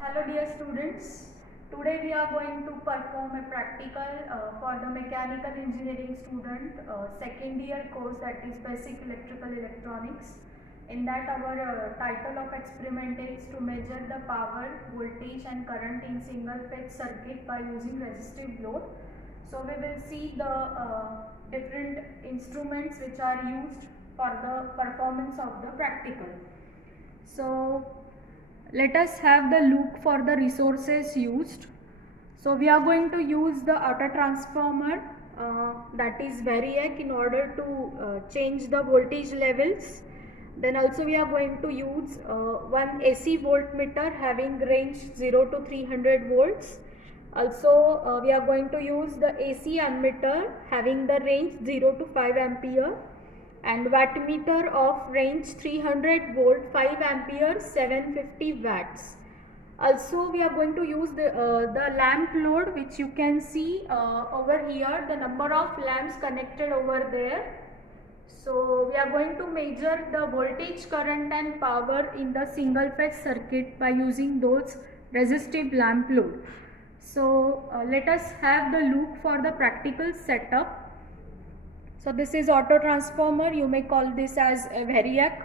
Hello dear students, today we are going to perform a practical for the mechanical engineering student second year course, that is basic electrical electronics. In that our title of experiment is to measure the power, voltage and current in single phase circuit by using resistive load. So we will see the different instruments which are used for the performance of the practical. So let us have the look for the resources used. So we are going to use the auto transformer, that is variac, in order to change the voltage levels. Then also we are going to use one AC voltmeter having range 0 to 300 volts. Also we are going to use the AC ammeter having the range 0 to 5 ampere, and wattmeter of range 300 volt 5 ampere 750 watts. Also we are going to use the lamp load, which you can see over here, the number of lamps connected over there. So we are going to measure the voltage, current and power in the single phase circuit by using those resistive lamp load. So let us have the look for the practical setup. So this is auto transformer, you may call this as a variac.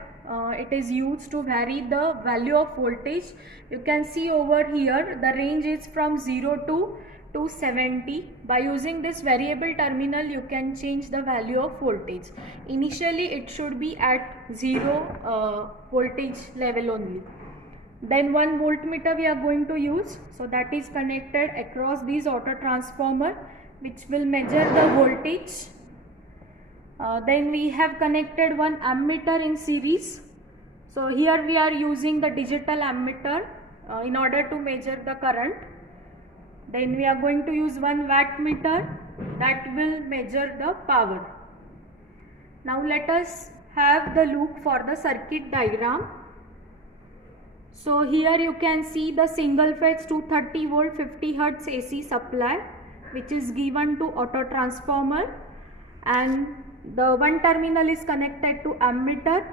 It is used to vary the value of voltage. You can see over here the range is from 0 to 270. By using this variable terminal you can change the value of voltage. Initially it should be at 0 voltage level only. Then 1 voltmeter we are going to use, so that is connected across these auto transformer, which will measure the voltage. Then we have connected one ammeter in series. So here we are using the digital ammeter in order to measure the current. Then we are going to use one wattmeter that will measure the power. Now let us have the look for the circuit diagram. So here you can see the single phase 230 volt 50 hertz AC supply, which is given to auto transformer, and the one terminal is connected to ammeter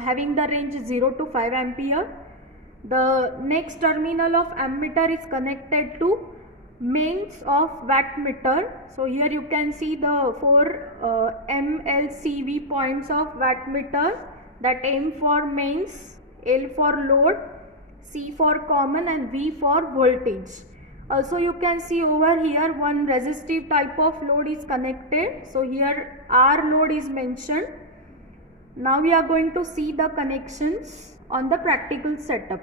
having the range 0 to 5 ampere. The next terminal of ammeter is connected to mains of wattmeter. So here you can see the 4 MLCV points of wattmeter, that M for mains, L for load, C for common and V for voltage. Also you can see over here one resistive type of load is connected. So here R load is mentioned. Now we are going to see the connections on the practical setup.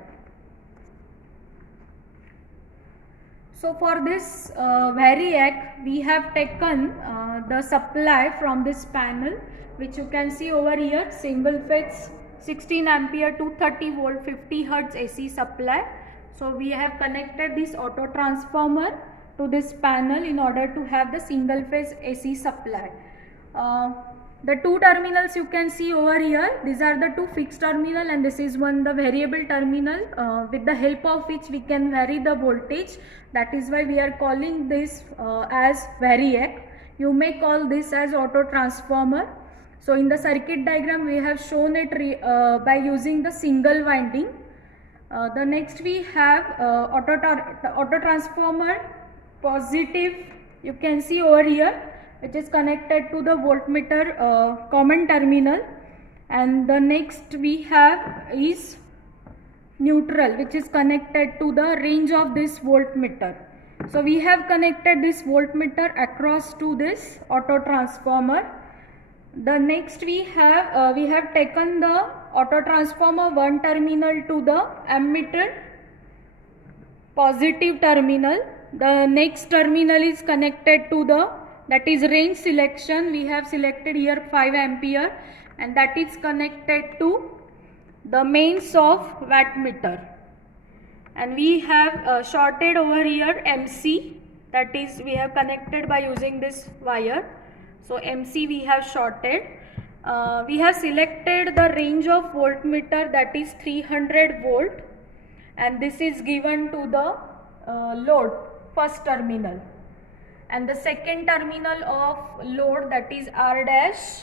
So for this variac we have taken the supply from this panel, which you can see over here, single phase 16 ampere 230 volt 50 hertz AC supply. So we have connected this auto transformer to this panel in order to have the single phase AC supply. The two terminals you can see over here, these are the two fixed terminal and this is one the variable terminal with the help of which we can vary the voltage. That is why we are calling this as variac. You may call this as auto transformer. So in the circuit diagram we have shown it by using the single winding. The next we have auto transformer positive, you can see over here, which is connected to the voltmeter common terminal, and the next we have is neutral, which is connected to the range of this voltmeter. So we have connected this voltmeter across to this auto transformer. The next we have taken the auto transformer one terminal to the ammeter positive terminal. The next terminal is connected to the, that is range selection. We have selected here 5 ampere and that is connected to the mains of wattmeter. And we have shorted over here MC, that is we have connected by using this wire. So MC we have shorted. We have selected the range of voltmeter, that is 300 volt, and this is given to the load first terminal, and the second terminal of load, that is R dash,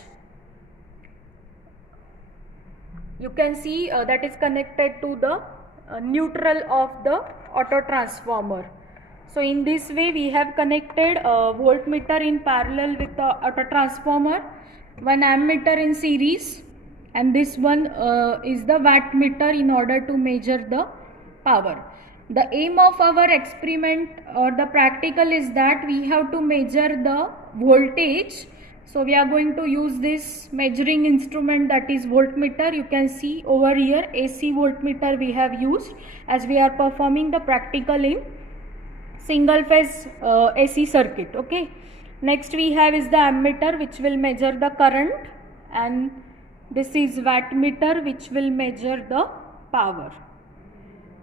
you can see that is connected to the neutral of the auto transformer. So in this way we have connected a voltmeter in parallel with the auto transformer, one ammeter in series, and this one is the wattmeter in order to measure the power. The aim of our experiment or the practical is that we have to measure the voltage. So we are going to use this measuring instrument, that is voltmeter. You can see over here AC voltmeter we have used, as we are performing the practical in single phase AC circuit. Okay, next we have is the ammeter, which will measure the current, and this is wattmeter, which will measure the power.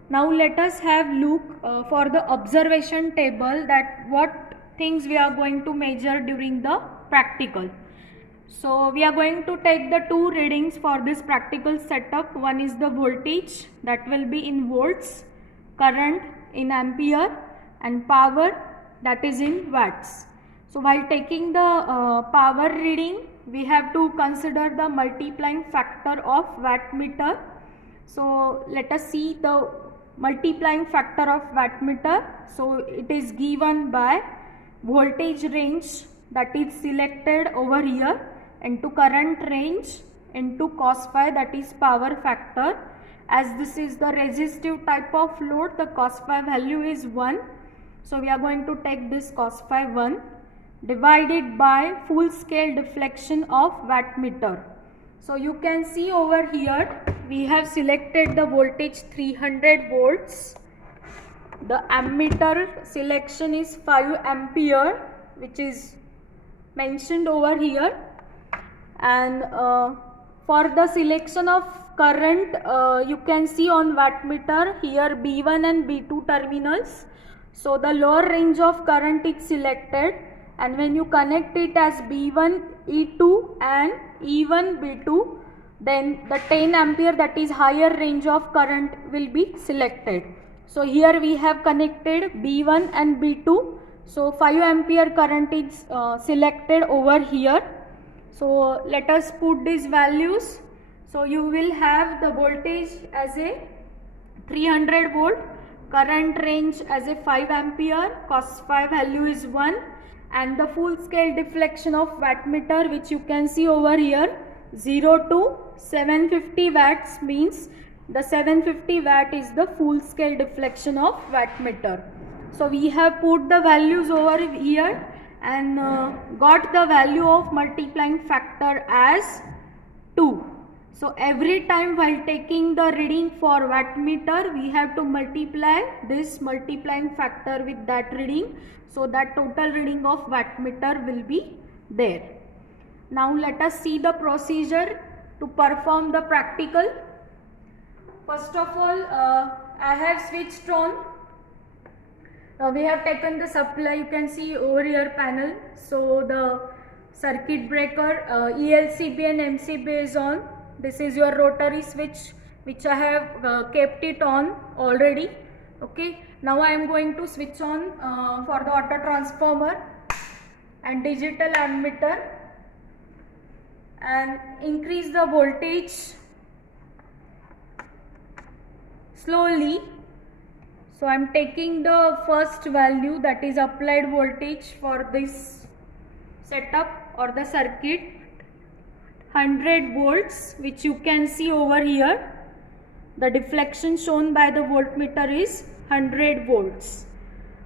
Now let us have look for the observation table, that what things we are going to measure during the practical. So we are going to take the two readings for this practical setup. One is the voltage, that will be in volts, current in ampere, and power, that is in watts. So while taking the power reading, we have to consider the multiplying factor of wattmeter. So let us see the multiplying factor of wattmeter. So it is given by voltage range, that is selected over here, into current range into cos phi, that is power factor. As this is the resistive type of load, the cos phi value is 1. So we are going to take this cos phi 1 divided by full scale deflection of wattmeter. So you can see over here we have selected the voltage 300 volts. The ammeter selection is 5 ampere, which is mentioned over here. And for the selection of current, you can see on wattmeter here B1 and B2 terminals. So the lower range of current is selected, and when you connect it as B1 E2 and E1 B2, then the 10 ampere, that is higher range of current, will be selected. So here we have connected B1 and B2. So 5 ampere current is selected over here. So let us put these values. So you will have the voltage as a 300 volt, current range as a 5 ampere, cos phi value is 1, and the full scale deflection of wattmeter, which you can see over here, 0 to 750 watts, means the 750 watt is the full scale deflection of wattmeter. So we have put the values over here and got the value of multiplying factor as 2. So every time while taking the reading for wattmeter, we have to multiply this multiplying factor with that reading, so that total reading of wattmeter will be there. Now let us see the procedure to perform the practical. First of all, I have switched on. We have taken the supply, you can see over here panel. So the circuit breaker, ELCB and MCB is on. This is your rotary switch, which I have kept it on already. Okay, now I am going to switch on for the auto transformer and digital ammeter and increase the voltage slowly. So I am taking the first value, that is applied voltage for this setup or the circuit, 100 volts, which you can see over here. The deflection shown by the voltmeter is 100 volts.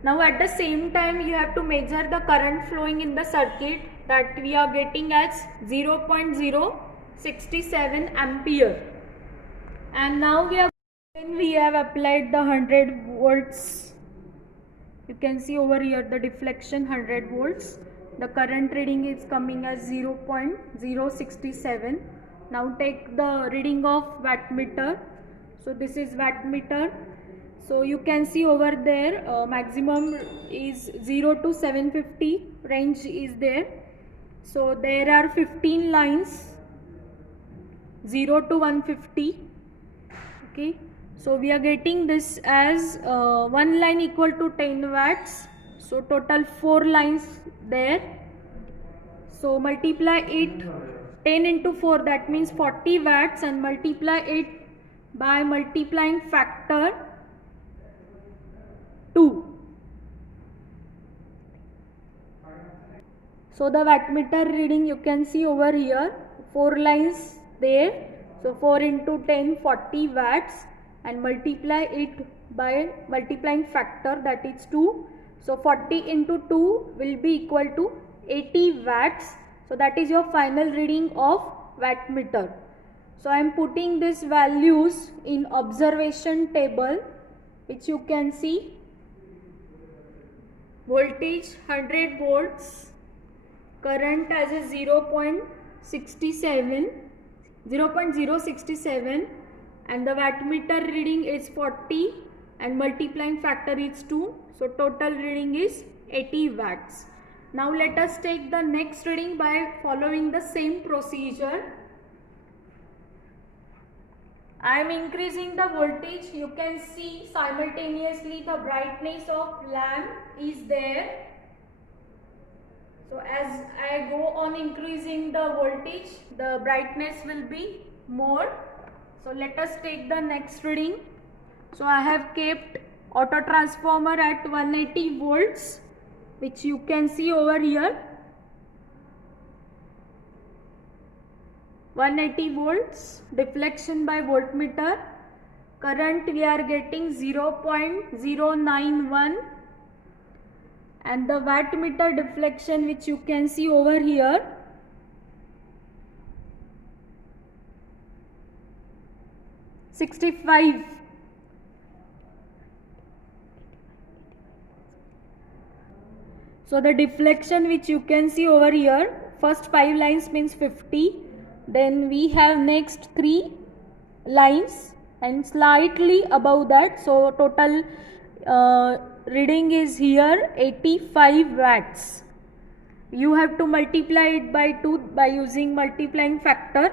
Now at the same time you have to measure the current flowing in the circuit, that we are getting as 0.067 ampere. And now we have applied the 100 volts. You can see over here the deflection 100 volts. The current reading is coming as 0.067. Now take the reading of wattmeter. So this is wattmeter. So you can see over there maximum is 0 to 750 range is there. So there are 15 lines, 0 to 150. Okay. So we are getting this as one line equal to 10 watts. So total 4 lines there. So multiply it 10 into 4, that means 40 watts, and multiply it by multiplying factor 2. So the wattmeter reading you can see over here, 4 lines there. So 4 into 10, 40 watts, and multiply it by multiplying factor, that is 2. So 40 into 2 will be equal to 80 watts. So that is your final reading of wattmeter. So I am putting these values in observation table, which you can see. Voltage 100 volts, current as a 0.067, and the wattmeter reading is 40 and multiplying factor is 2. So total reading is 80 watts. Now let us take the next reading by following the same procedure. I am increasing the voltage. You can see simultaneously the brightness of lamp is there. So as I go on increasing the voltage, the brightness will be more. So let us take the next reading. So I have kept auto transformer at 180 volts, which you can see over here. 180 volts, deflection by voltmeter, current we are getting 0.091, and the wattmeter deflection, which you can see over here, 65. So the deflection which you can see over here, first 5 lines means 50. Then we have next 3 lines and slightly above that. So total reading is here 85 watts. You have to multiply it by 2 by using multiplying factor.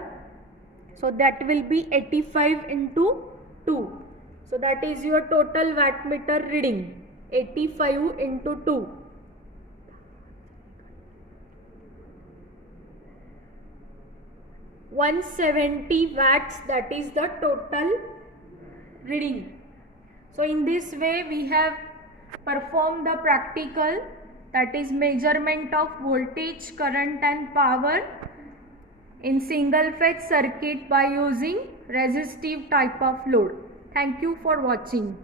So that will be 85 into 2. So that is your total wattmeter reading, 85 into 2. 170 watts, that is the total reading. So in this way we have performed the practical, that is measurement of voltage, current and power in single phase circuit by using resistive type of load. Thank you for watching.